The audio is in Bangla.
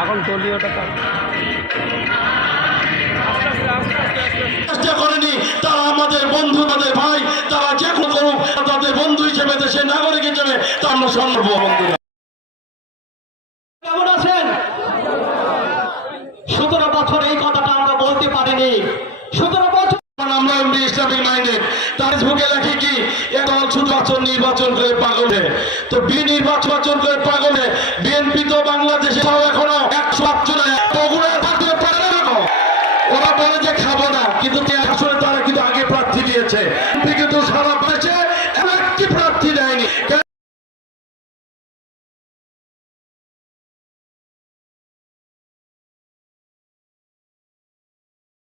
এখন দলীয়টা চেষ্টা করেনি, তারা আমাদের বন্ধু, আমাদের ভাই, তারা যে কোনো করুক তাদের বন্ধু হিসেবে, দেশের নাগরিক হিসেবে তা আমরা সম্ভব। বন্ধুরা কেমন আছেন? 17 বছর এই কথাটা আমরা বলতে পারিনি। 17 বছর আমরা ইসলামিক মাইন্ডেড, তার ফেসবুকে লেখি কি এখন শুধু নির্বাচন করে পাগলে, তো নির্বাচন করে পাগলে বিএনপি তো বাংলাদেশে এখনো 148 বগুড়ার থাকতে পারে না। ওরা বলে যে খাবো না, কিন্তু আসলে তারা কিন্তু আগে প্রার্থী দিয়েছে।